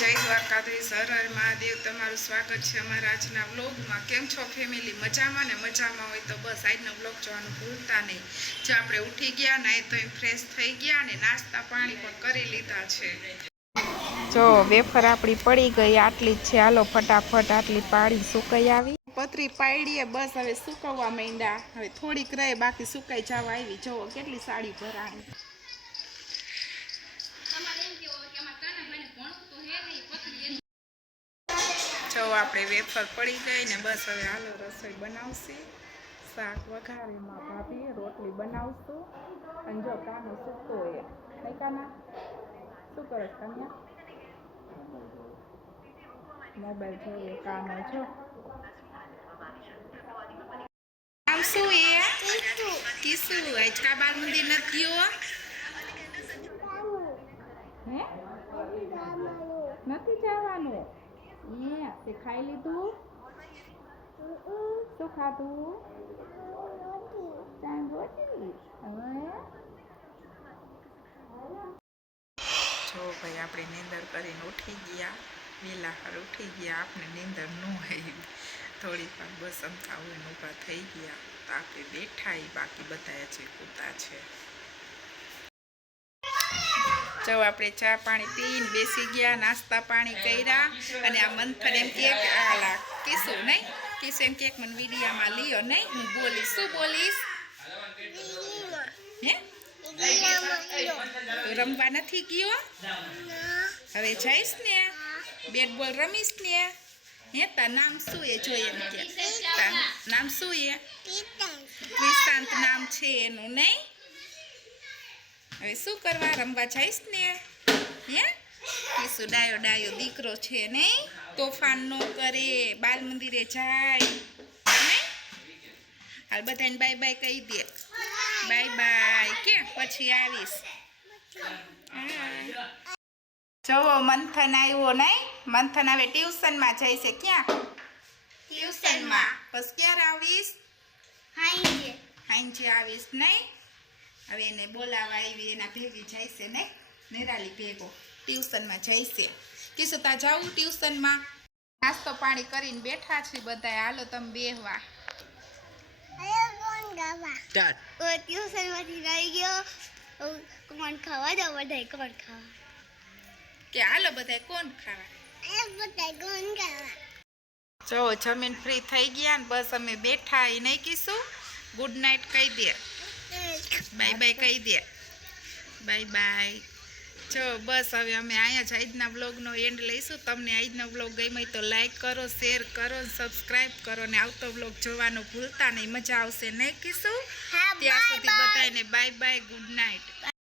જય દ્વારકાધીશ, હર હર મહાદેવ। તમારું સ્વાગત છે અમારા આજના વ્લોગમાં। કેમ છો ફેમિલી? મજામાં ને? મજામાં હોય તો બસ આજનો વ્લોગ જોવાનું ભૂલતા નહીં। જો આપણે ઉઠી ગયા, નાહી ધોઈ ફ્રેશ થઈ ગયા અને નાસ્તા પાણી પણ કરી લીધા છે। જો વેફર આપણી પડી ગઈ, આટલી જ છે। હાલો ફટાફટ આટલી પાડી સુકાઈ આવી, પતરી પાડીએ બસ હવે સુકવવા માંડ્યા। હવે થોડીક રહે, બાકી સુકાઈ જવા આવી। જો કેટલી સાડી ભરાણી। જો આપણે વેફર પડી ગઈ ને બસ હવે હાલો રસોઈ બનાવશે। શાક વઘારીમાં ભાભી રોટલી બનાવશું અને જો કાનો સૂતો હોય નહીં કાના શું કરે કન્યા? મોબાઈલ જોઈએ કાનો। જો આમ શું એ કિસુ આજકા બાર મંદિર નથી ગયો હે નથી જવાનું તે ખાઈ લીધું? શું ખાધું? રોટલી। જો ભાઈ આપણે નીંદર કરીને ઉઠી ગયા, વેલા હાર ઉઠી ગયા। આપણે નીંદર ન આવી થોડીક વાર બસ અમથા હોય ઊભા થઈ ગયા તો આપણે બેઠા, બાકી બધા હજી કૂતા છે। જો આપણે ચા પાણી પીને બેસી ગયા, નાસ્તા પાણી કર્યા અને આ મંથન એમ કે આલા કિસુ નહીં કિસુ એમ કે મને વિડીયામાં લ્યો નહીં, હું બોલીશ। શું બોલીશ? હે તો રમવા નથી ગયો? હવે જઈશ ને બેટ બોલ રમીશ ને? હે તાર નામ શું એ? જોઈએ એમ કે તાર નામ શું એ? ક્રિશાંત નામ છે એનું નહીં? હવે શું કરવા? રમવા જઈશ ને? હે કિસુ ડાયો ડાયો દીકરો છે નહીં, તોફાન ન કરે, બાલ મંદિરે જાય નહીં। હાલ બધાને બાય બાય કહી દે, બાય બાય કે પછી આવીશ। જોવો મંથન આવ્યો નહીં, મંથન હવે ટ્યુશનમાં જાય છે। ક્યાં ટ્યુશનમાં? બસ ક્યારે આવીશ? હાંજે આવીશ નહીં? હવે એને બોલાવા આવી, એના ભેગી જાય છે નહીં, નિરાલી ભેગો ટ્યુશનમાં જાય છે। કિસુ તા જાવું ટ્યુશનમાં? નાસ્તો પાણી કરીને બેઠા છીએ બધા, હાલો તમે બેહવા। ટ્યુશનમાંથી રહી ગયો, કોણ ખાવા જાવ? બધા કોણ ખાવા કે હાલો બધા કોણ ખાવા? બધા કોણ ખાવા? જો જમીન ફ્રી થઈ ગયા ને બસ અમે બેઠા, એ નહીં કીશું ગુડ નાઇટ કહી દે, બાય બાય કહી દે, બાય બાય। જો બસ હવે અમે અહીંયા જ આજના વ્લોગનો એન્ડ લઈશું। તમને આજનો વ્લોગ ગમ્યો તો લાઈક કરો, શેર કરો, સબસ્ક્રાઈબ કરો ને આવતો વ્લોગ જોવાનું ભૂલતા નહીં, મજા આવશે નહીં કીશું? ત્યાં સુધી બધાને બાય બાય, ગુડ નાઇટ।